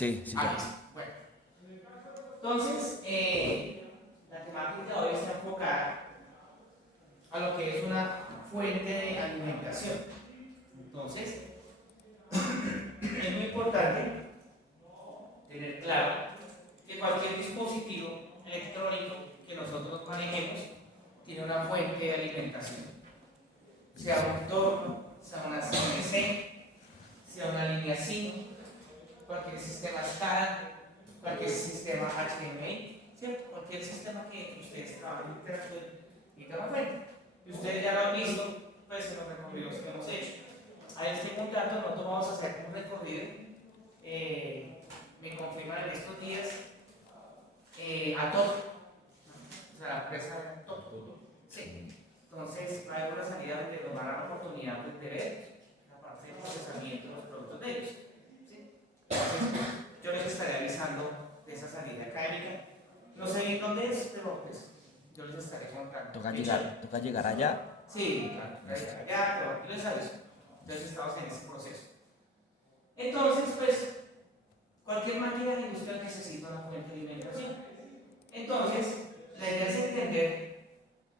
Sí, sí, ya. Listo. Bueno, entonces, la temática de hoy está enfocada a lo que es una fuente de alimentación. Entonces, es muy importante tener claro que cualquier dispositivo electrónico que nosotros manejemos tiene una fuente de alimentación, sea un torno, sea una CNC, sea una línea 5, cualquier sistema SCADA, cualquier sistema HDMI, ¿cierto? Cualquier sistema que ustedes trabajen y tengan fuente. Y ustedes ya lo han visto pues, en los recorridos que hemos hecho. A este contrato nosotros vamos a hacer un recorrido, me confirman en estos días, a todo. O sea, la empresa todo. Sí. Entonces, hay una salida donde nos van a dar la oportunidad pues, de ver la parte de procesamiento de los productos de ellos. ¿Sí? Entonces, yo les estaré avisando de esa salida académica. No sé bien dónde es, pero pues, yo les estaré contando. Toca llegar allá. Sí, claro, allá, pero yo les aviso. Entonces, estamos en ese proceso. Entonces, pues, cualquier máquina industrial necesita una fuente de alimentación. Entonces, la idea es entender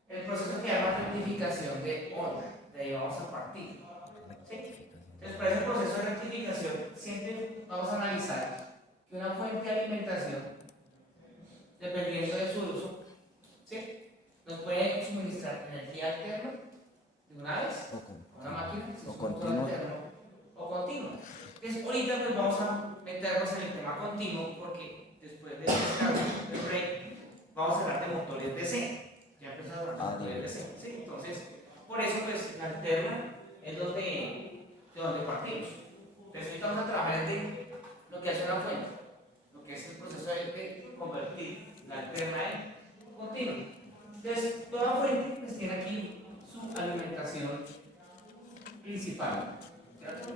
el proceso que llama rectificación de onda. De ahí vamos a partir. ¿Sí? Entonces, para ese proceso de rectificación, siempre vamos a analizar que una fuente de alimentación, dependiendo de su uso, ¿sí? Nos puede suministrar energía alterna de una vez, una máquina, si o es un motor continuo. alterno o continuo. Entonces, ahorita pues vamos a meternos en el tema continuo porque después de este break vamos a hablar de motores DC. Ya empezamos a hablar de motores DC. ¿Sí? Entonces, por eso pues la alterna es de donde partimos. Entonces, ahorita vamos a trabajar de lo que hace una fuente, lo que es el proceso de convertir la alterna en continua. Entonces, toda fuente pues, tiene aquí su alimentación principal.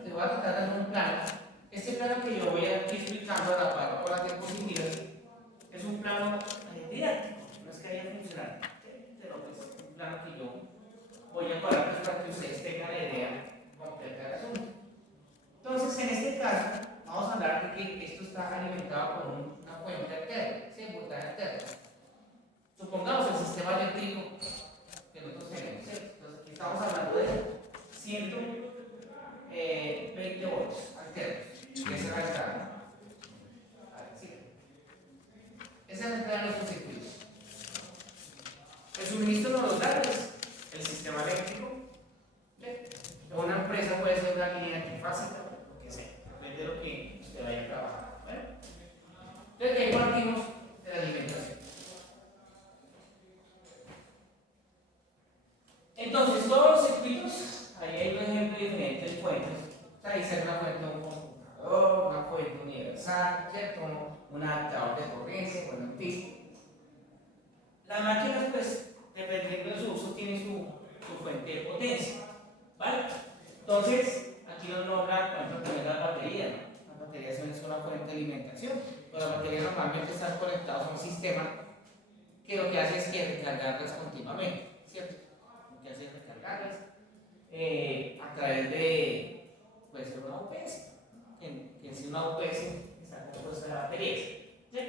Te voy a tratar de hacer un plano. Este plano que yo voy a ir explicando a la par con las diapositivas es un plano didáctico, no es que haya funcional, pero pues es un plano que yo voy a parar para que ustedes tengan la idea completa del asunto. Entonces, en este caso, vamos a hablar de que esto está alimentado por una fuente alterna, ¿sí? Voltaje alterno. Supongamos el sistema eléctrico que nosotros tenemos, ¿sí? Entonces, aquí estamos hablando de 120 volts alternos. Esa es la entrada. ¿Sí? Esa es la entrada de nuestros circuitos. El suministro nos lo da el sistema eléctrico. ¿Sí? Una empresa puede ser una línea trifásica, lo que sea, depende de lo que usted vaya a trabajar. ¿Vale? Entonces, ahí partimos de la alimentación. Entonces, todos los circuitos, ahí hay un ejemplo diferente de fuentes. Ahí será una fuente de un computador, una fuente universal, ¿cierto? Un adaptador de corriente, bueno, en fin. Las máquinas, pues, dependiendo de su uso, tienen su fuente de potencia. ¿Vale? Entonces, aquí nos nombra, por ejemplo, también las baterías. Las baterías son una fuente de alimentación. Pero las baterías normalmente están conectadas a un sistema que lo que hace es que recargarlas continuamente, ¿cierto? Lo que hace es recargarlas a través de, puede ser una UPS, que si una UPS está compuesta de baterías. ¿Sí?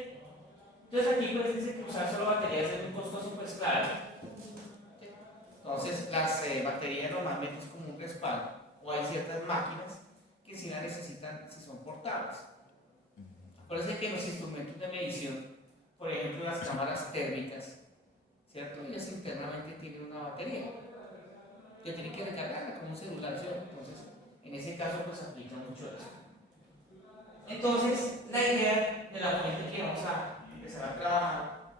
Entonces aquí pues dice que usar solo baterías es muy costoso, pues claro. ¿Sí? Entonces las baterías normalmente es como un respaldo, o hay ciertas máquinas que sí la necesitan si son portables. Acuérdense que los instrumentos de medición, por ejemplo las cámaras térmicas, ¿cierto? Ellas internamente tienen una batería que tiene que recargar como un celular, ¿cierto? Entonces, en ese caso, pues aplica mucho eso. Entonces, la idea de la fuente que vamos a empezar a trabajar,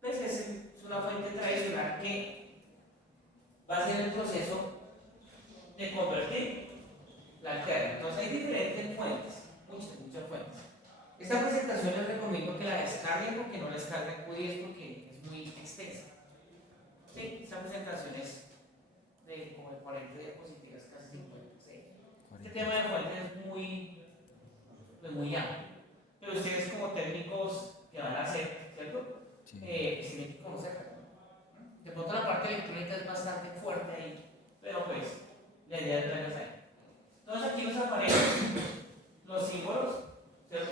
pues es una fuente tradicional que va a ser el proceso de convertir la alterna. Entonces, hay diferentes fuentes, muchas fuentes. Esta presentación les recomiendo que la descarguen porque no la descarguen Q10 porque es muy extensa. Sí, esta presentación es de como de 40 diapositivas, casi 50. ¿Sí? Este tema de fuentes es muy amplio. Pero ustedes como técnicos que van a hacer, ¿cierto? Sí. Se tienen que conocer. De pronto la parte electrónica es bastante fuerte ahí, pero pues la idea es verlos ahí. Entonces aquí nos aparecen los símbolos, ¿cierto?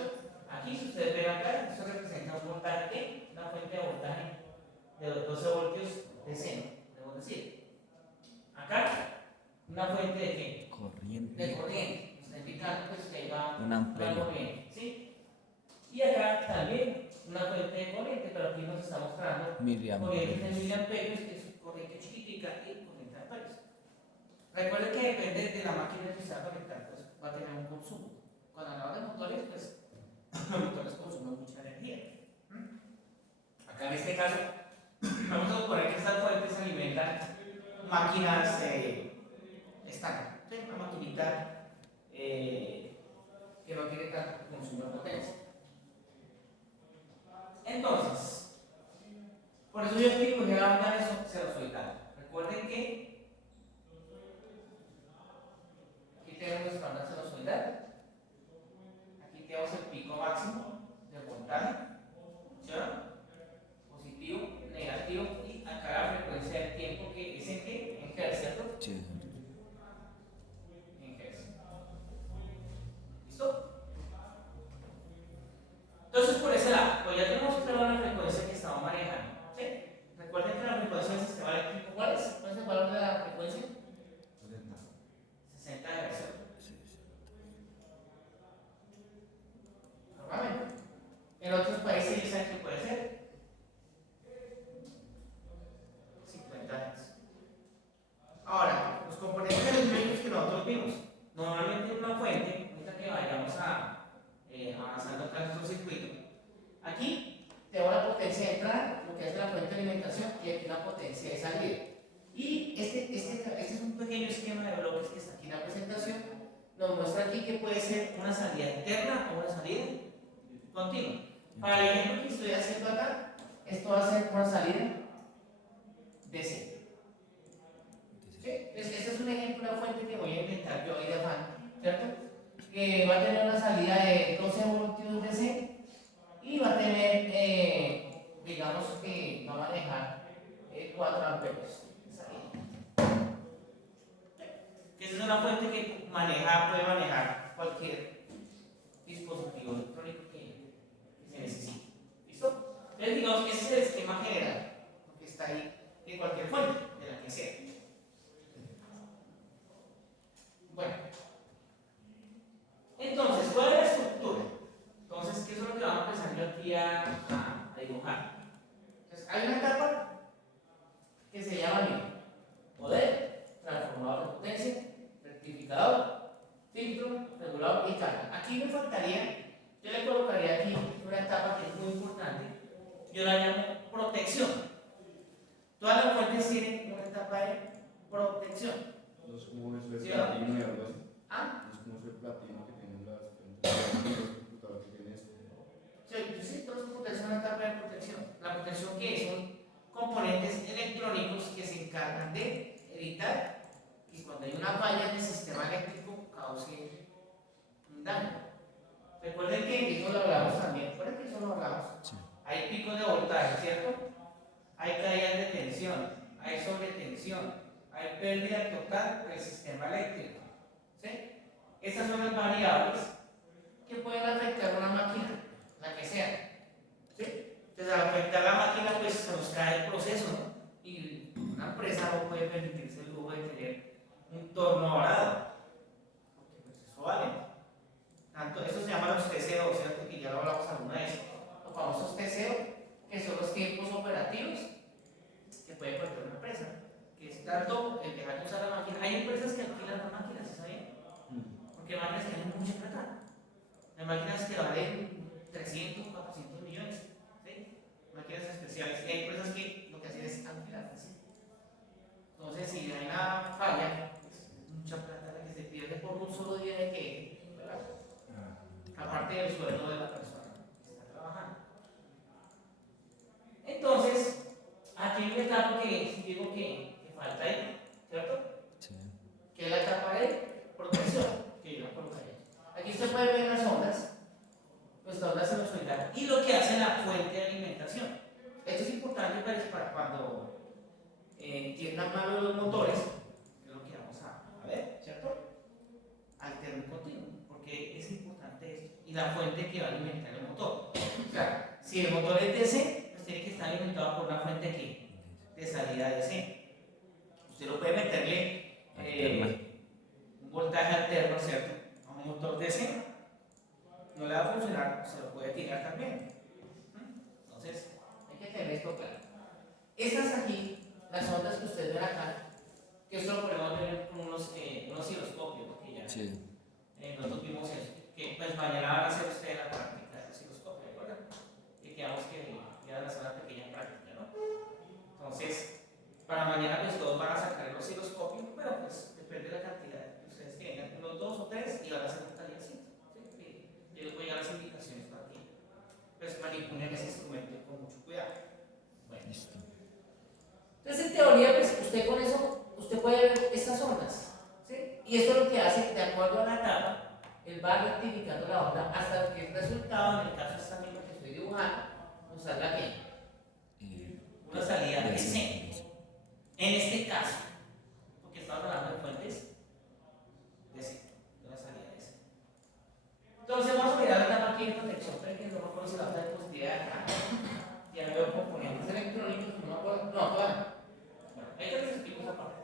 fuente de qué? Corriente. De corriente. Está indicando pues, que ahí va Un amperio. corriente. ¿Sí? Y acá también una fuente de corriente, pero aquí nos está mostrando corrientes de miliamperios, que es corriente chiquitica y corriente de amperios. Recuerden que depende de la máquina que está conectada, pues va a tener un consumo. Cuando hablamos de motores, pues los motores consumen mucha energía. Acá en este caso, vamos a suponer que estas fuentes alimentan máquinas estándar, ¿sí? Una maquinita que no tiene tanto consumo de potencia. Entonces, por eso yo explico que la banda de sinusoidal. Recuerden que aquí tenemos nuestra banda sinusoidal. Aquí tenemos el pico máximo del voltaje, ¿sí? Positivo, negativo, y acá la frecuencia del tiempo que es en qué? En hertz, ¿cierto? Sí. En hertz. ¿Listo? Entonces, por ese lado, pues ya tenemos claro la frecuencia que estamos manejando. ¿Sí? Recuerden que la frecuencia del sistema eléctrico, ¿cuál es? ¿Cuál es el valor de la frecuencia? 60 Hz. Normalmente. En otros países ya saben que puede ser 50 Hz. Ahora, los componentes electrónicos que nosotros vimos. Normalmente en una fuente, ahorita que vayamos avanzando acá en nuestro circuito, aquí tengo la potencia de entrada, lo que es la fuente de alimentación, y aquí la potencia de salida. Y este es un pequeño esquema de bloques que está aquí en la presentación. Nos muestra aquí que puede ser una salida interna o una salida continua. Para el ejemplo que estoy haciendo acá, esto va a ser una salida DC. ¿Sí? Este es un ejemplo de una fuente que voy a inventar yo ahí de afán, ¿cierto? Que va a tener una salida de 12 voltios DC y va a tener, digamos que va a manejar 4 amperios. Esa es una fuente que puede manejar cualquier dispositivo electrónico que se necesite. ¿Listo? Entonces, digamos que ese es el esquema general, que está ahí de cualquier fuente, de la que sea. Bueno, entonces, ¿cuál es la estructura? Entonces, ¿qué es lo que vamos a empezar yo aquí a dibujar? Entonces, hay una etapa que se llama poder, transformador de potencia, rectificador, filtro, regulador y carga. Aquí me faltaría, yo le colocaría aquí una etapa que es muy importante, yo la llamo protección. Todas las fuentes tienen una etapa de protección. No es como eso de ¿Sí, platino y algo así. ¿Ah? No es como eso de platino que tienen los computadores que tienen eso. Sí, entonces protección es una etapa de protección. La protección, ¿qué es? Son componentes electrónicos que se encargan de evitar que cuando hay una falla en el sistema eléctrico cause un daño. Recuerden que eso lo hablamos también. ¿Recuerden que eso lo hablamos? Sí. Hay picos de voltaje, ¿cierto? Hay caídas de tensión, hay sobretensión, hay pérdida total del sistema eléctrico. ¿Sí? Estas son las variables que pueden afectar una máquina, la que sea. ¿Sí? Entonces, al afectar la máquina, pues se nos cae el proceso, ¿no? Y una empresa no puede permitirse el lujo de tener un torno varado, porque pues eso vale. Tanto, eso se llama los TCO, ¿cierto? Que ya lo hablamos alguna vez. Los famosos TCO, que son los tiempos operativos que puede perder una empresa. Que es tanto el dejar de usar la máquina. Hay empresas que alquilan las máquinas, ¿sí saben? Porque hay máquinas que tienen mucha plata. Hay máquinas que valen 300, 400 millones. ¿Sí? Máquinas especiales. Y hay empresas que lo que hacen es alquilarlas. ¿Sí? Entonces, si hay una falla, es mucha plata la que se pierde por un solo día de que, ¿verdad? Aparte del sueldo de la persona que está trabajando. Entonces, aquí hay una etapa que digo que falta ahí, ¿cierto? Sí. Que es la etapa de protección, que yo la colocaría. Aquí usted puede ver las ondas, nuestra onda sinusoidal, y lo que hace la fuente de alimentación. Esto es importante para cuando entiendan mal los motores, que es lo que vamos a ver, ¿cierto? Alterno y continuo, porque es importante esto. Y la fuente que va a alimentar el motor. O sea, si el motor es DC, pues tiene que estar alimentado por una fuente aquí, de salida DC. Usted lo puede meterle que eso lo podemos ver con unos osciloscopios, ¿no? Que ya Sí. nosotros vimos eso, que pues mañana van a hacer ustedes la práctica del osciloscopio, ¿de acuerdo? Y quedamos que ya van a hacer una pequeña práctica, ¿no? Entonces, para mañana pues todos van a sacar el osciloscopio, pero pues depende de la cantidad que ustedes tengan, unos 2 o 3 y van a hacer un tallercito, ¿sí? Yo les voy a dar las indicaciones para que pues manipulen ese instrumento con mucho cuidado. Bueno. Listo. Entonces, en teoría, pues usted con eso, usted puede ver estas ondas, ¿sí? Y eso es lo que hace, de acuerdo a la etapa, él va rectificando la onda hasta que el resultado, en el caso de esta misma que estoy dibujando, nos salga aquí. Una salida de C. En este caso, porque estamos hablando de fuentes de C, de una salida de C. Entonces, vamos a mirar la etapa aquí de protección, pero que no me acuerdo si la otra diapositiva de acá. Ya veo componentes electrónicos, no me acuerdo, no, todavía no. Bueno, ahí te les explico esa parte.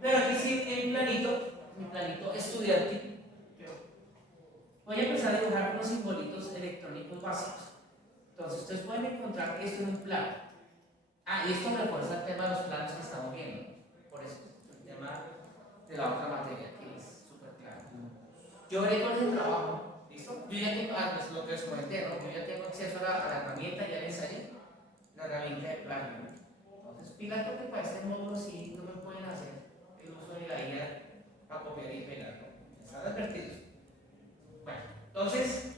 Pero aquí sí, en planito estudiantil, voy a empezar a dibujar unos simbolitos electrónicos básicos. Entonces, ustedes pueden encontrar esto en un plano. Y esto refuerza el tema de los planos que estamos viendo. Por eso, el tema de la otra materia, que es súper claro. Yo veré con el trabajo, ¿listo? Yo ya tengo, pues lo que les comenté, ¿no? Yo ya tengo acceso a la herramienta, ya les ensayé, la herramienta de plano. Entonces, pilas porque para este módulo sí no me pueden hacer el uso de la IA para copiar y pegar, ¿no? Están advertidos. Bueno, entonces,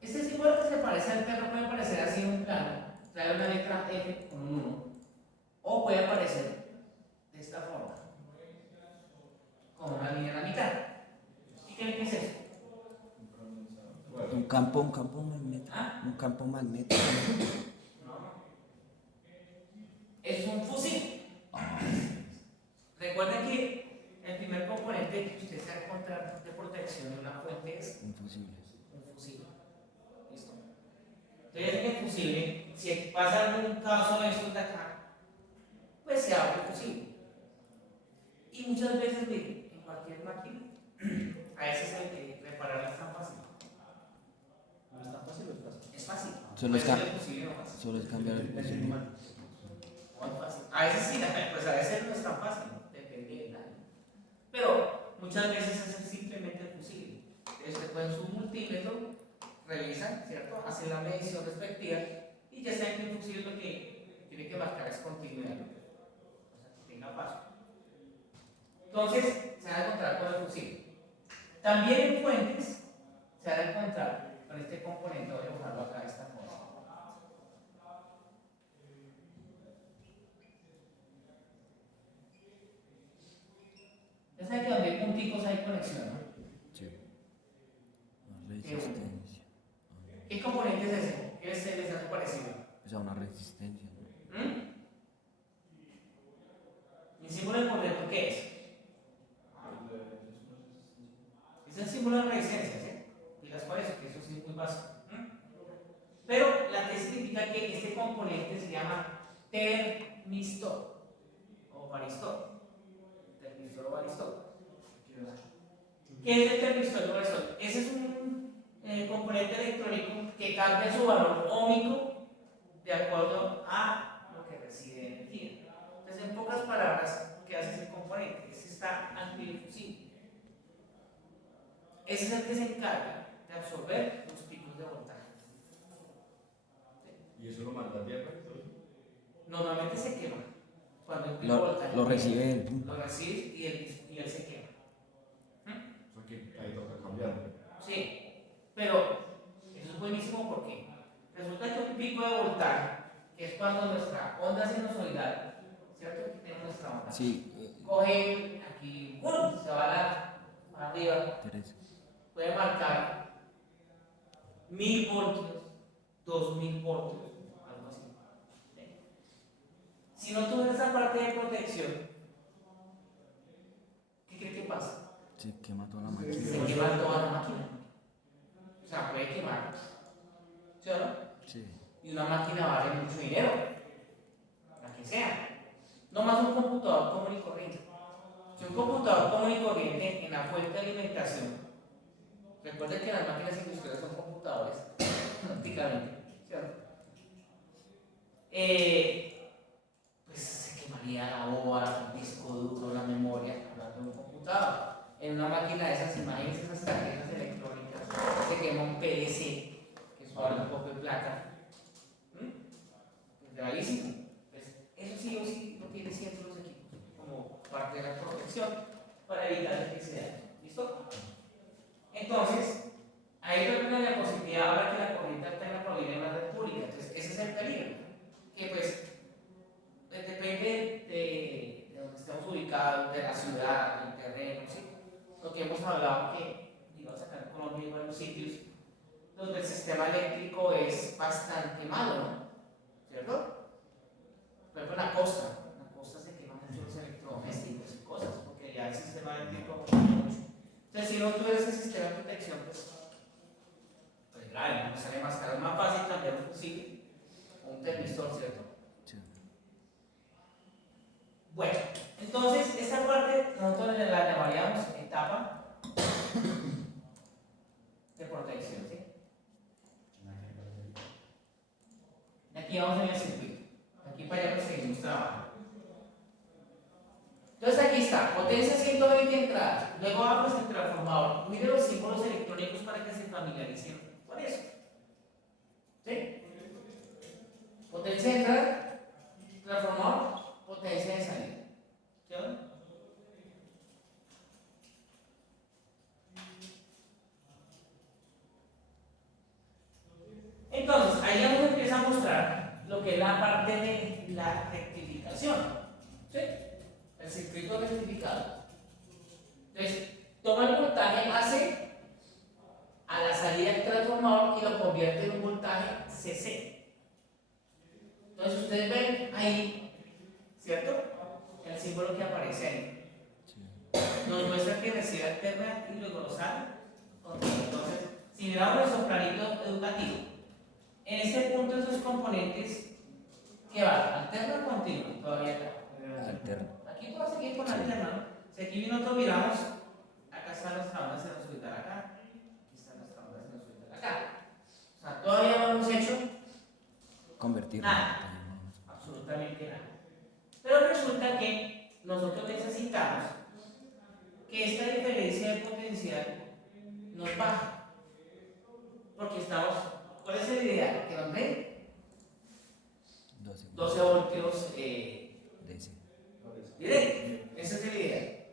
este símbolo que se parece al perro puede aparecer así en un plano, trae una letra F con un 1, o puede aparecer de esta forma, con una línea en la mitad. ¿Y qué es eso? Un campo magnético. Un campo magnético. No. Es un fusil. Recuerden que el primer componente que usted se va a encontrar de protección de una fuente es Un fusible. un fusible. ¿Listo? Entonces, en el fusible, si pasa algún caso de estos de acá, pues se abre el fusible. Y muchas veces, miren, en cualquier máquina, a veces reparar es tan fácil. ¿No es tan fácil o es fácil? Es fácil. Solo es Puede ser el fusible nomás. Solo es cambiar el fusible. Muy fácil. A veces sí, pues a veces no es tan fácil, depende del daño. Pero muchas veces es simplemente el fusible. Usted con su multímetro revisan, ¿cierto? Hacen la medición respectiva y ya saben que el fusible lo que tiene que marcar es continuidad, ¿no? O sea, que tenga paso. Entonces, se van a encontrar con el fusible. También en fuentes se van a encontrar con este componente, voy a dibujarlo acá de esta forma. Ya saben que donde hay punticos hay conexión, ¿no? Sí. Resistencia. ¿Qué componente es ese? ¿Qué les hace parecido? O sea, una resistencia, ¿no? ¿Y el símbolo del completo qué es? Es el símbolo de resistencia, ¿sí? Y las cuales, que eso sí es muy básico. Pero la T significa que este componente se llama termistor o varistor. Termistor o varistor. ¿Qué es el termistor o varistor? Ese es un componente electrónico que cambia su valor óhmico de acuerdo a lo que recibe energía. Entonces, en pocas palabras, ¿qué hace ese componente? Ese está antidifusivo. Ese es el que se encarga de absorber los picos de voltaje. ¿Y eso lo manda a tierra? Normalmente se quema. Cuando el pico de voltaje Lo recibe él. lo recibe y él se quema. O sea que ahí toca cambiarlo. Sí, pero eso es buenísimo porque resulta que un pico de voltaje, que es cuando nuestra onda sinusoidal, ¿cierto? Aquí tenemos nuestra onda. Sí. Coge aquí, ¡bum! Se va para arriba. Teresa. Puede marcar 1000 voltios, 2000 voltios, algo así. ¿Sí? Si no tuviera esa parte de protección, ¿qué cree que pasa? Se quema toda la máquina. Se quema toda la máquina. O sea, puede quemar. ¿Sí o no? Sí. Y una máquina vale mucho dinero, la que sea. No más un computador común y corriente. Si un computador común y corriente en la fuente de alimentación, recuerden que las máquinas industriales son computadores, prácticamente, ¿cierto? Pues se quemaría la board, el disco duro, la memoria, hablando de un computador. En una máquina de esas imágenes, esas tarjetas electrónicas, se quema un PLC, que es para un poco de plata. Es gravísimo. Pues eso sí o sí lo tiene siempre los equipos, como parte de la protección, para evitar que se dañe. ¿Listo? Entonces, ahí vemos la diapositiva ahora que la corriente alterna proviene de la red pública. Entonces, ese es el peligro. Que pues depende de donde estemos ubicados, de la ciudad, del terreno, ¿sí? Lo que hemos hablado que, digamos, acá en Colombia hay varios sitios donde el sistema eléctrico es bastante malo, ¿no? ¿Cierto? Por ejemplo, en la costa se queman mucho los electrodomésticos y cosas, porque ya el sistema eléctrico funciona mucho. Entonces, si no tuviera ese sistema de protección, pues grave, no sale más caro, es más fácil cambiar un fusible o un termistor, ¿cierto? Sí. Bueno, entonces esta parte nosotros la llamaríamos etapa de protección, ¿sí? Y aquí vamos en el circuito. Aquí para allá pues seguimos trabajando. Entonces aquí está, potencia 120 entrada. Luego abres el transformador. Mire los símbolos electrónicos para que se familiaricen con eso. ¿Sí? Potencia de entrada, transformador, potencia de salida. ¿Sí? Entonces, ahí ya nos empieza a mostrar lo que es la parte de la rectificación. ¿Sí? El circuito rectificado. Entonces, toma el voltaje AC a la salida del transformador y lo convierte en un voltaje CC. Entonces, ustedes ven ahí, ¿cierto? El símbolo que aparece ahí. Nos muestra que recibe alterna y luego lo sale. Entonces, si miramos nuestro planito educativo, en este punto esos componentes que van, alterna o continua, todavía acá. Alterno. Aquí tú vas a seguir con alterna, ¿no? Si aquí viene otro, miramos, acá está nuestra onda sinusoidal acá, aquí está nuestra onda sinusoidal acá. O sea, todavía no hemos hecho Convertirlo. nada, absolutamente nada. Pero resulta que nosotros necesitamos que esta diferencia de potencial nos baje. Porque estamos, ¿cuál es la idea? Que nos den 12 voltios DC. directo. Esa es la idea.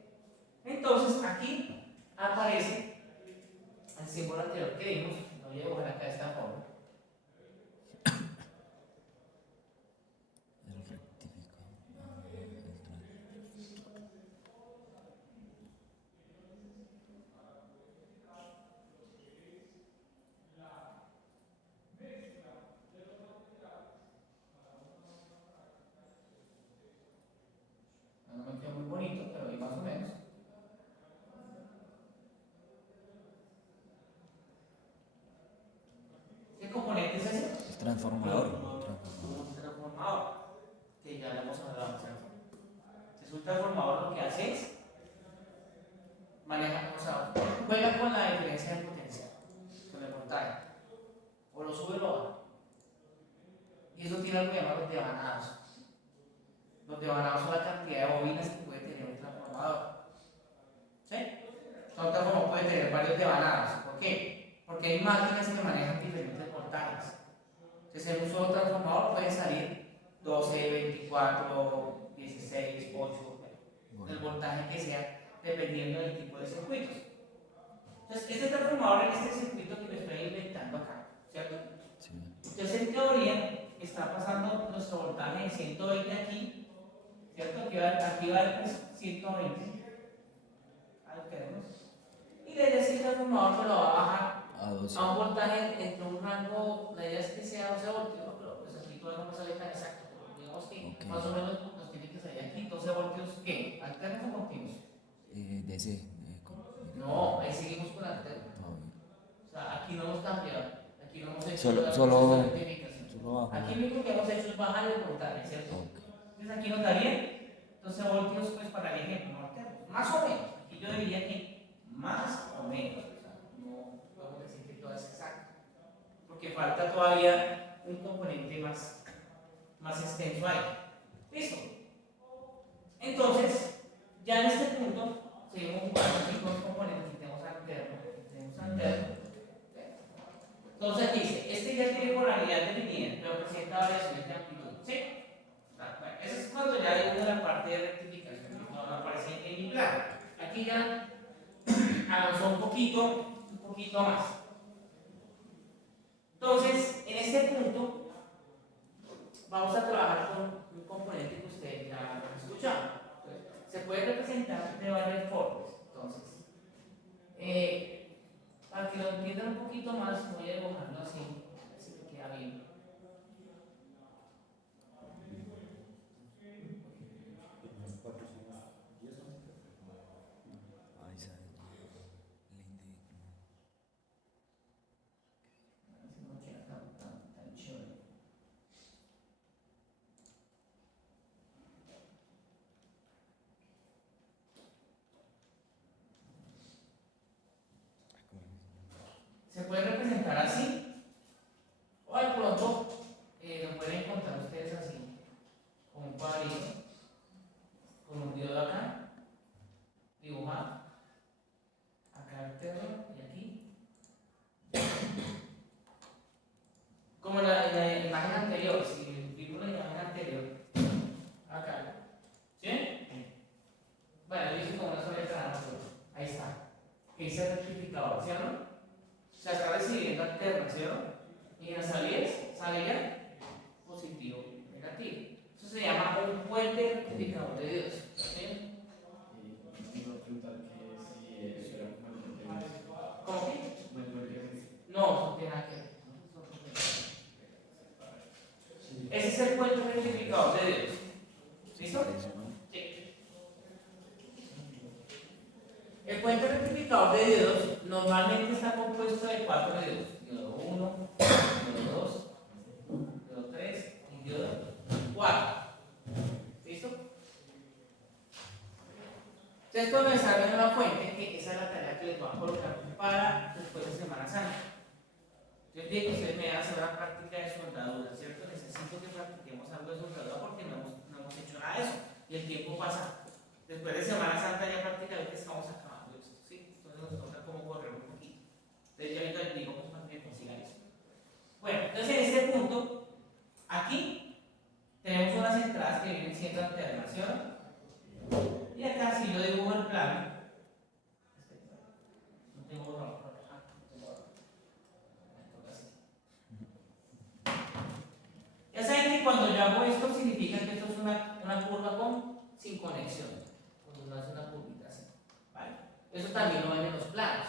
Entonces aquí aparece el símbolo anterior que vimos. Lo voy a dibujar acá de esta forma. El rectificado. No me quedó muy bonito, pero ahí más o menos. ¿Qué componente es ese? El transformador. Un transformador, que ya lo hemos hablado, ¿cierto? Entonces un transformador lo que hace es maneja, o sea, juega con la diferencia de potencia, con el voltaje, o lo sube o lo baja. Y eso tiene algo que llamar los devanados. Los devanados son la cantidad de bobinas que puede tener un transformador. ¿Sí? O sea, un transformador puede tener varios devanados. ¿Por qué? Porque hay máquinas que manejan diferentes voltajes. Entonces, en un solo transformador pueden salir 12, 24, 16, 8, el voltaje que sea, dependiendo del tipo de circuitos. Entonces, este transformador en este circuito que lo estoy inventando acá, ¿cierto? Sí. Entonces, en teoría, está pasando nuestro voltaje de 120 aquí, ¿cierto? Aquí va el 120. Ahí lo tenemos. Y la idea es que el transformador se lo va a bajar A 12. a un voltaje entre un rango, la idea es que sea 12 voltios, ¿no? Pero pues aquí todavía no me sale tan exacto. Pero digamos que Ok. más o menos nos tiene que salir aquí 12 voltios, ¿qué? ¿Alternos o continuos? DC. No, ahí seguimos con alternos. Todavía. O sea, aquí no hemos cambiado, aquí no hemos hecho Solo- la solo- rectificación. Solo bajo. Aquí lo único que hemos hecho es bajar el voltaje, ¿cierto? Ok. Entonces aquí nos da bien 12 voltios, pues para el ejemplo, no alternos. Más o menos. Aquí yo diría que más o menos. O sea, no podemos decir que todo es exacto. Porque falta todavía un componente más extenso ahí. ¿Listo? Ya en este punto, seguimos jugando aquí con los componentes. Aquí tenemos alterno, aquí tenemos alterno. Entonces dice, este ya tiene polaridad definida, pero presenta variaciones de amplitud. ¿Sí? Bueno, eso es cuando ya dibujo la parte de rectificación, no aparece en mi plano. Aquí ya avanzó un poquito más. Entonces, en este punto, vamos a trabajar con un componente que ustedes ya han escuchado. Entonces, se puede representar de varias formas. Entonces, para que lo entiendan un poquito más, voy a dibujarlo así, así que queda bien. Ay, sabe. Lindy. No queda tan chévere. Se puede representar así, o de pronto lo pueden encontrar ustedes así, con un cuadrito, con un diodo acá, dibujado, acá el terreno y aquí. Como en la imagen anterior, si vimos la imagen anterior, acá. ¿Sí? Bueno, yo hice como una sola entrada, ahí está. Que dice rectificador, ¿cierto? O sea, está recibiendo alterna, ¿cierto? Y en las salidas sale ya positivo, negativo. Eso se llama un puente rectificador de Dios. ¿Sí? Y iba a preguntar que si eso era como el puente de Dios. ¿Cómo que? Como el puente de Dios. No, no tiene nada que ver. Ese es el puente rectificador de Dios. ¿Listo? Parece, ¿no? Sí. El puente rectificador de Dios normalmente está compuesto de 4 diodos. Diodo 1, diodo 2, diodo 3 y diodo 4. ¿Listo? Entonces cuando desarrollan una fuente, que esa es la tarea que les voy a colocar para después de Semana Santa. Yo dije que ustedes me van a hacer una práctica de soldadura, ¿cierto? Necesito que practiquemos algo de soldadura porque no hemos hecho nada de eso. Y el tiempo pasa. Después de Semana Santa ya prácticamente estamos acabando esto, ¿sí? Entonces nos toca como correr un poquito. Entonces ya ahorita les digo pues para que consigan eso. Bueno, entonces en este punto, aquí tenemos unas entradas que vienen siendo alternación. Y acá si yo dibujo el plano, no tengo borrador por acá, no tengo borrador. Me toca así. Ya saben que cuando yo hago esto significa que esto es una curva sin conexión. Cuando uno hace una curvita así. ¿Vale? Eso también lo ven en los planos.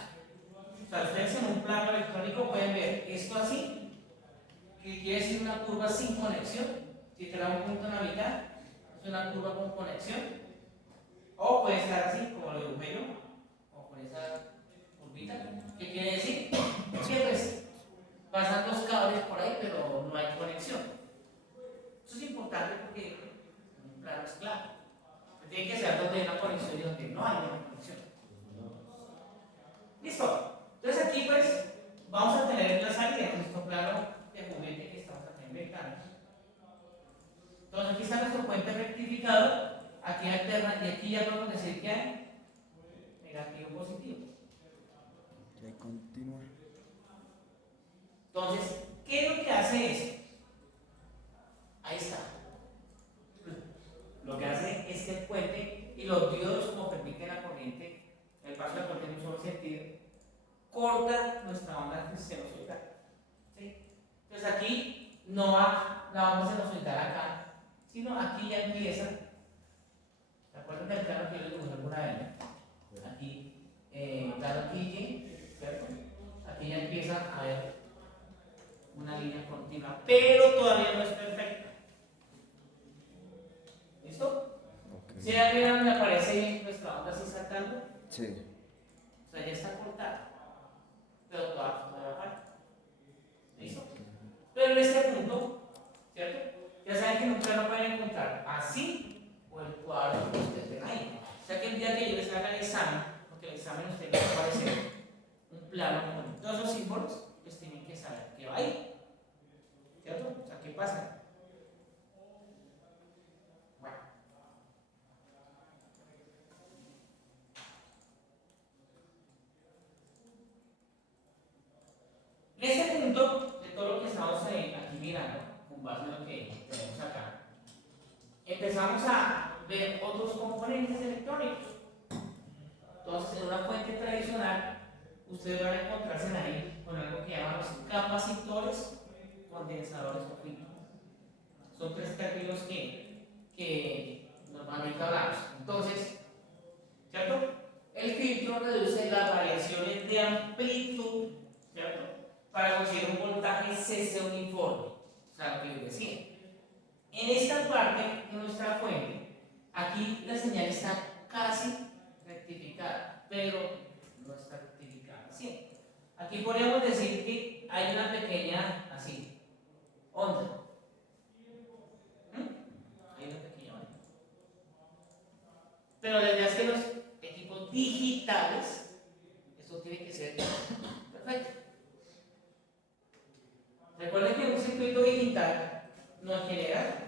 O sea, ustedes en un plano electrónico pueden ver esto así, que quiere decir una curva sin conexión. Si te da un punto en la mitad, es una curva con conexión. O puede estar así, como lo dibujé yo, o con esa curvita. ¿Qué quiere decir? Que pues pasan los cables por ahí, pero no hay conexión. Eso es importante porque un plano es claro. Tiene que ser donde hay una conexión y donde no hay una conexión. ¿Listo? Entonces aquí pues vamos a tener la salida de nuestro plano de juguete que estamos acá inventando. Entonces aquí está nuestro puente rectificado, aquí alterna y aquí ya podemos decir que hay negativo positivo. Ya continúa. Entonces, ¿qué es lo que hace eso? Ahí está. Lo que hace es que el puente y los diodos, como permiten la corriente, el paso de la corriente en un solo sentido, corta nuestra onda sinusoidal. ¿Sí? Entonces aquí no va la onda sinusoidal acá, sino aquí ya empieza. ¿Se acuerdan del plano que yo les dibujé alguna vez? Aquí, plano aquí Y, ¿cierto? Aquí ya empieza a haber una línea continua, pero todavía no es perfecta. ¿Listo? Okay. Si ya vieron, me aparece nuestra onda así saltando. Sí. O sea, ya está cortada, pero todavía falta. ¿Listo? Pero en este punto, ¿cierto? Ya saben que en un plano pueden encontrar así o el cuadro que ustedes ven ahí. O sea que el día que yo les haga el examen, porque el examen ustedes les va a aparecer un plano con todos esos símbolos, pues tienen que saber qué va ahí. ¿Cierto? O sea, ¿qué pasa? Bueno. otros componentes electrónicos. Entonces, en una fuente tradicional, ustedes van a encontrarse ahí con algo que llaman los capacitores, condensadores o filtros. Son tres términos que normalmente hablamos. Entonces, ¿cierto? El filtro reduce las variaciones de amplitud, ¿cierto? Para conseguir un voltaje CC uniforme. O sea, lo que les decía. En esta parte de nuestra fuente, aquí la señal está casi rectificada, pero no está rectificada. ¿Sí? Aquí podemos decir que hay una pequeña, así, onda. Hay una pequeña onda. Pero la idea es que los equipos digitales, esto tiene que ser perfecto. Recuerden que un circuito digital nos genera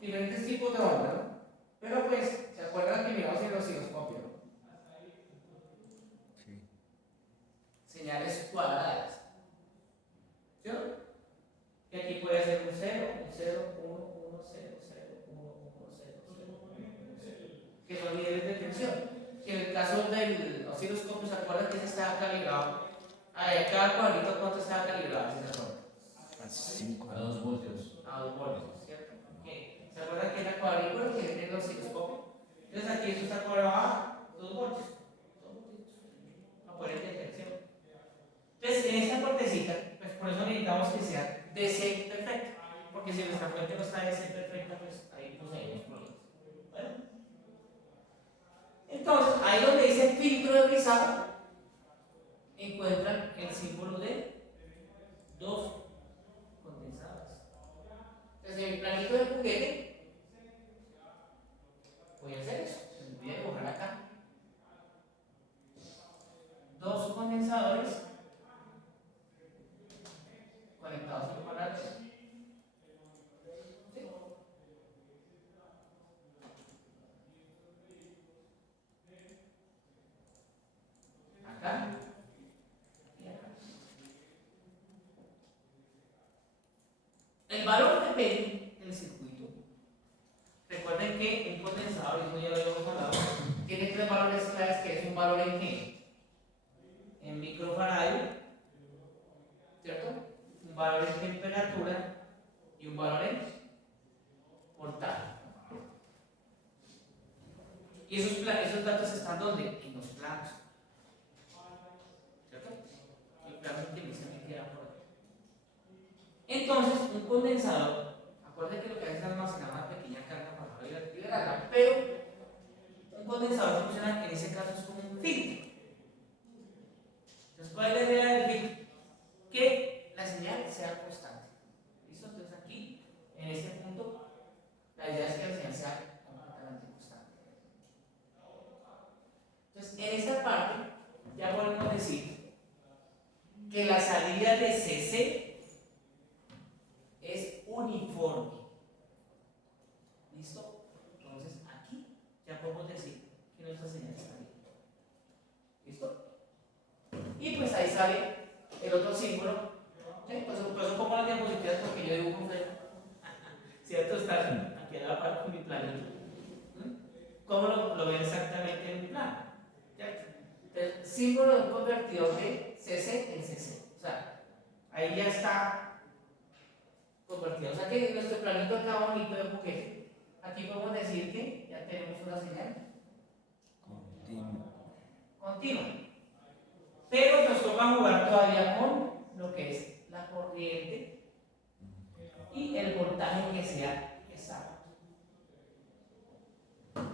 diferentes tipos de ondas, ¿no? Pero pues, ¿se acuerdan que miramos en el osciloscopio? Sí. Señales cuadradas. ¿Sí? Que aquí puede ser un 0, un 0, 1, 1, 0, 0, 1, 1, 0, 0, 1, 0, que son niveles de tensión. Que en el caso del osciloscopio, ¿se acuerdan que ese estaba calibrado? Cada cuadrito, ¿cuánto estaba calibrado? ¿Sí se acuerdan? A 5. A 2 voltios. A 2 voltios, ¿cierto? Okay. ¿Se acuerdan que la cuadrícula que tiene el osciloscopio? Entonces aquí esto está calibrado a 2 voltios. 2 voltios. A poder de tensión. Entonces, en esta partecita, pues por eso necesitamos que sea DC perfecto. Porque si nuestra fuente no está DC perfecta, pues ahí poseemos problemas. ¿Bueno? Entonces, ahí donde dice filtro de brisado, encuentran el símbolo de dos condensadores. Entonces, en mi planito de juguete, voy a hacer eso. Voy a dibujar acá dos condensadores conectados en paralelo. ¿Sí? Acá y acá. El valor depende del circuito. Recuerden que un condensador, eso ya lo habíamos hablado, tiene tres valores claves, que es un valor en qué? En microfaradio, ¿cierto? Un valor en temperatura y un valor en voltaje. Y esos datos están ¿dónde? En los planos. ¿Cierto? El plano inicialmente queda por aquí. Entonces, un condensador, acuérdense que lo que hace es almacenar una pequeña carga para poder liberarla, pero un condensador funciona en ese caso es como un filtro. Entonces, ¿cuál es la idea del filtro? Que la señal sea constante. ¿Listo? Entonces, aquí, en este punto, la idea es que la señal sea completamente constante. Entonces, en esta parte, ya podemos decir que la salida de CC es uniforme. ¿Listo? Entonces, aquí ya podemos decir que nuestra señal está bien. ¿Listo? Y pues ahí sale el otro símbolo. ¿Sí? Pues como las diapositivas, porque yo dibujo feo. ¿Cierto? Está aquí a la par con mi planito. ¿Cómo lo ven exactamente en mi plano? ¿Cierto? El símbolo de un convertidor de CC en CC. O sea, ahí ya está convertido. O sea que nuestro planito acá bonito de juguete, aquí podemos decir que ya tenemos una señal continua. Pero nos toca jugar todavía con lo que es la corriente y el voltaje que sea exacto.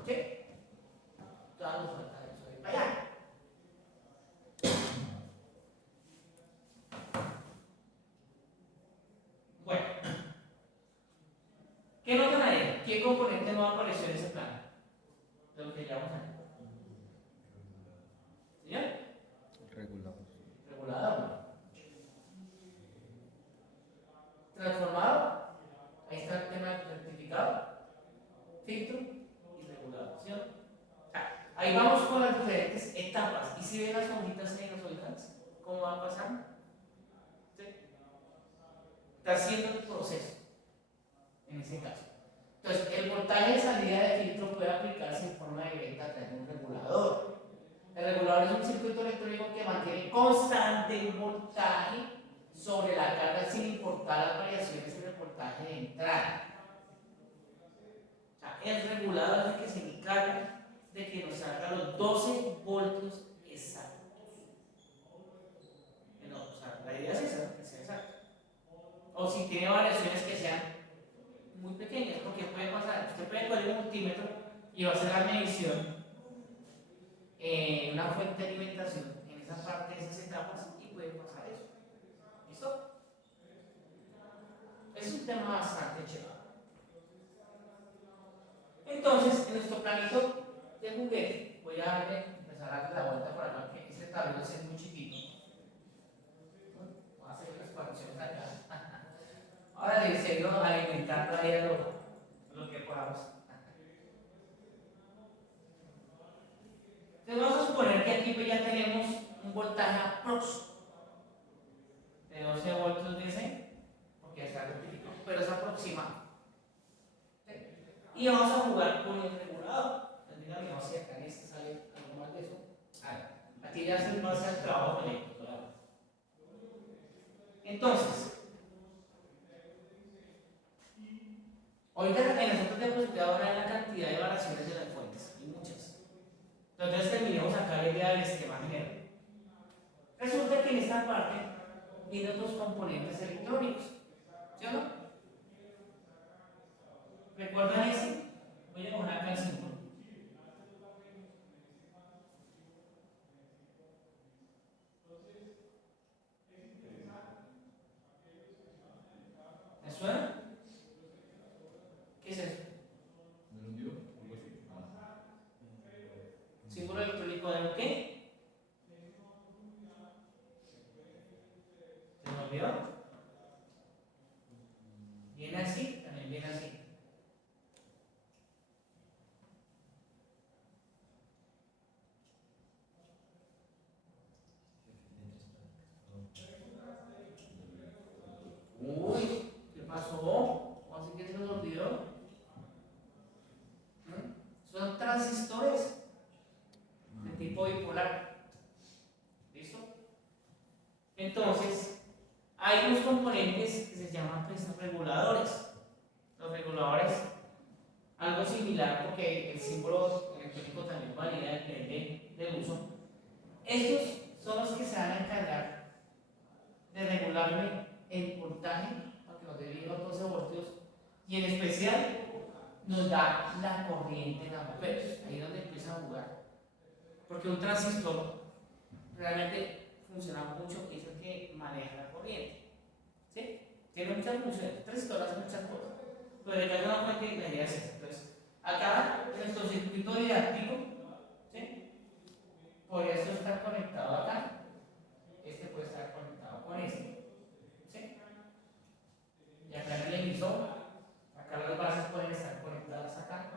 ¿Sí? Todavía nos falta eso de para allá. Bueno, ¿qué notan ahí? ¿Qué componente no apareció en ese plano? De lo que llevamos ahí. ¿Señor? Regulador. Regulador. Transformador. Ahí está el tema rectificado. Filtro y regulador. ¿Sí? Ahí vamos con las diferentes etapas. ¿Y si ven las onditas en los oigas? ¿Cómo va pasando? ¿Sí? Está haciendo el proceso. En ese caso. Entonces, el voltaje de salida de filtro puede aplicarse sobre la carga sin importar las variaciones en el voltaje de entrada. O sea, el regulador es el que se encarga de que nos salga los 12 voltios exactos. No, o sea, la idea es esa, que sea exacto. O si tiene variaciones que sean muy pequeñas, porque puede pasar, usted puede coger un multímetro y va a hacer la medición en una fuente de alimentación en esa parte de esas etapas y puede pasar eso. ¿Listo? Es un tema bastante chévere. Entonces, en nuestro planito de juguete, voy a empezar a darle la vuelta por acá, que este tablero es muy chiquito. Voy a hacer las expansiones acá. Ahora le seguimos alimentando ahí a lo que podamos. Entonces vamos a suponer que aquí pues ya tenemos un voltaje aproximado de 12 voltios DC, porque ya está rectificado, pero es aproximado. ¿Sí? Y vamos a jugar con el regulador. Entonces digamos si acá en este sale algo más de eso. Aquí ya se va a hacer el trabajo eléctrico. Entonces, ahorita nosotros depositamos ahora la cantidad de variaciones de las fuentes, y muchas. Entonces terminamos acá la idea del esquema general. Resulta que en esta parte vienen otros componentes electrónicos, ¿sí o no? ¿Recuerdan ese? Voy a poner acá el símbolo. ¿Me suena? ¿Qué es eso? ¿Símbolo electrónico de qué? ¿Se me olvidó? Viene así, también viene así. Uy, ¿qué pasó? ¿Cómo así que se nos olvidó? Son transistores de tipo bipolar. ¿Listo? Entonces, hay unos componentes que se llaman pues, reguladores. Los reguladores, algo similar porque el símbolo electrónico también varía depende del uso. Estos son los que se van a encargar de regularme el voltaje para que nos dé los 12 voltios y en especial nos da la corriente en amperios. Ahí es donde empieza a jugar. Porque un transistor realmente funciona mucho y es el que maneja la corriente. ¿Sí? Tiene muchas funciones. El transistor hace muchas cosas. Pero de cada una fuente la idea es esta. Entonces, acá en nuestro circuito didáctico, ¿sí? Por eso está conectado acá. Este puede estar conectado con este. ¿Sí? Y acá en el emisor, acá las bases pueden estar conectadas acá.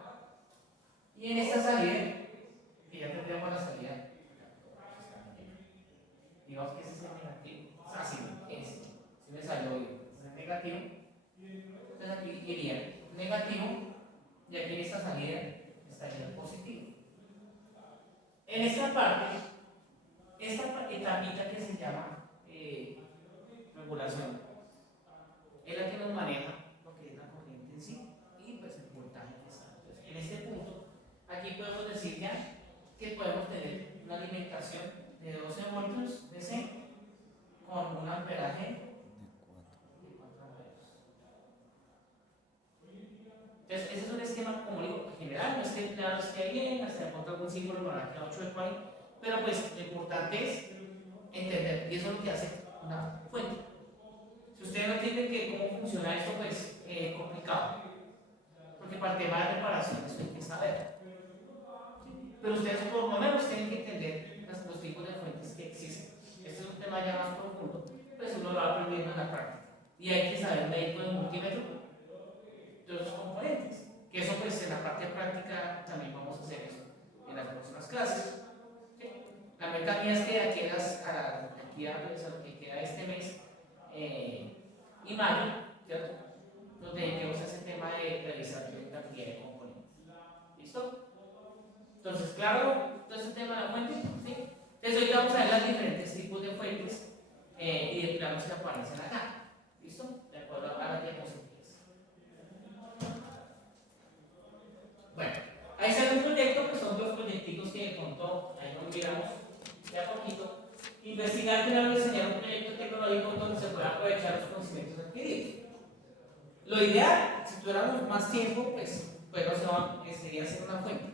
Y en esta salida, que ya tendríamos la salida, digamos que ese es el negativo. O sea, sí, ese. Si me salió bien. Ese es el negativo. Entonces aquí iría negativo y aquí en esta salida estaría el positivo. En esta parte, esta etapita que se llama regulación es la que nos maneja lo que es la corriente en sí y pues el voltaje que está. Entonces, en este punto, aquí podemos decir ya que podemos tener una alimentación de 12 voltios DC con un amperaje de 4 amperios. Entonces, ese es un esquema, como digo, general, no es que claro esté bien, hasta de pronto algún símbolo para que 8 de ahí, pero pues lo importante es entender, y eso es lo que hace una fuente. Si ustedes no entienden que cómo funciona esto, pues es complicado, porque para el tema de reparación eso hay que saber. Pero ustedes por lo menos tienen que entender los tipos de fuentes que existen. Este es un tema ya más profundo, pues uno lo va aprendiendo en la práctica. Y hay que saber medir con el multímetro de los componentes. Que eso pues en la parte práctica también vamos a hacer eso en las próximas clases. ¿Sí? La meta mía es que de aquí a lo que queda este mes y mayo, ¿cierto? Nos dediquemos a ese tema de revisar la cantidad de componentes. ¿Listo? Entonces, claro, todo ese tema de la fuente, ¿sí? Entonces hoy vamos a ver los diferentes tipos de fuentes y de planos que aparecen acá. ¿Listo? De acuerdo a las diapositivas. Bueno, ahí sale un proyecto, que son dos proyectitos que de pronto ahí nos miramos de a poquito. Investigar, crear o diseñar un proyecto tecnológico donde se pueda aprovechar los conocimientos adquiridos. Lo ideal, si tuviéramos más tiempo, pues sería hacer una fuente.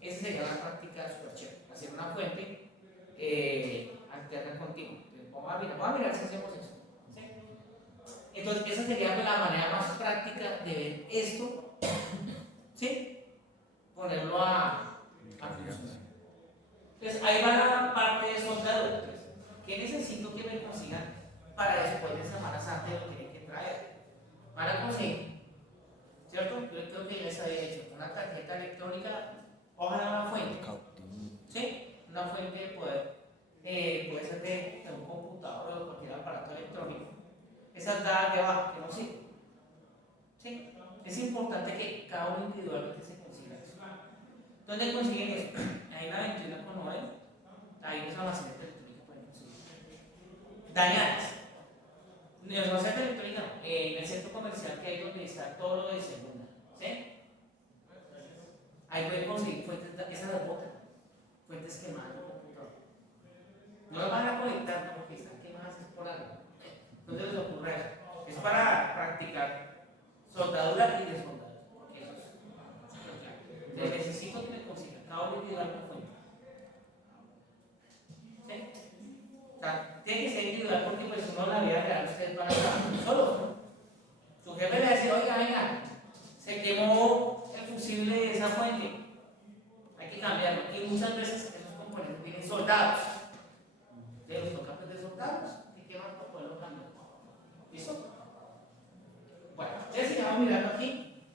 Esa sería la práctica super chévere, hacer una fuente alterna continua. Entonces, vamos a mirar si hacemos eso. ¿Sí? Entonces, esa sería la manera más práctica de ver esto, ¿sí? Ponerlo a funcionar. Entonces, ahí va la parte de soldadura. ¿Qué necesito que me consigan para después de Semana Santa lo tienen que traer? Van a conseguir, ¿cierto? Yo creo que ya les había hecho una tarjeta electrónica, ojalá una fuente, ¿sí? Una fuente de poder, puede ser de un computador o de cualquier aparato electrónico. Esas dadas de abajo que no sirven, ¿sí? Es importante que cada uno individualmente se consiga eso. ¿Dónde consiguen eso? Ahí en la 21,9, ahí los almacenes electrónicos pueden conseguir. Dañadas. En el almacén electrónico, en el centro comercial que hay donde está todo lo de segunda, ¿sí? Ahí pueden conseguir fuentes, esas las botan, fuentes quemadas del computador. No las van a conectar porque están quemadas, es por algo. No se les ocurre eso. Es para practicar soldadura y desoldadura. Porque eso es. Entonces necesito que me consigan cada uno individual con fuente. ¿Sí? O sea, tiene que ser individual porque pues uno en la vida real ustedes van a trabajar solos, ¿no? Su jefe le dice, oiga, venga, se quemó el fusible de esa fuente, hay que cambiarlo. Y muchas veces esos componentes vienen soldados. Entonces los toca pues de soldados, ¿y qué más para poderlo cambiar? ¿Listo? Bueno, ustedes se van mirando aquí.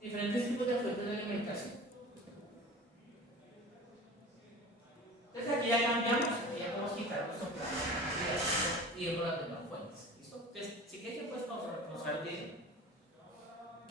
Diferentes tipos de fuentes de alimentación. Entonces aquí ya cambiamos, aquí ya podemos quitar nuestro plan y vemos las demás fuentes. ¿Listo? Entonces, si quieres, puedes pausar el video.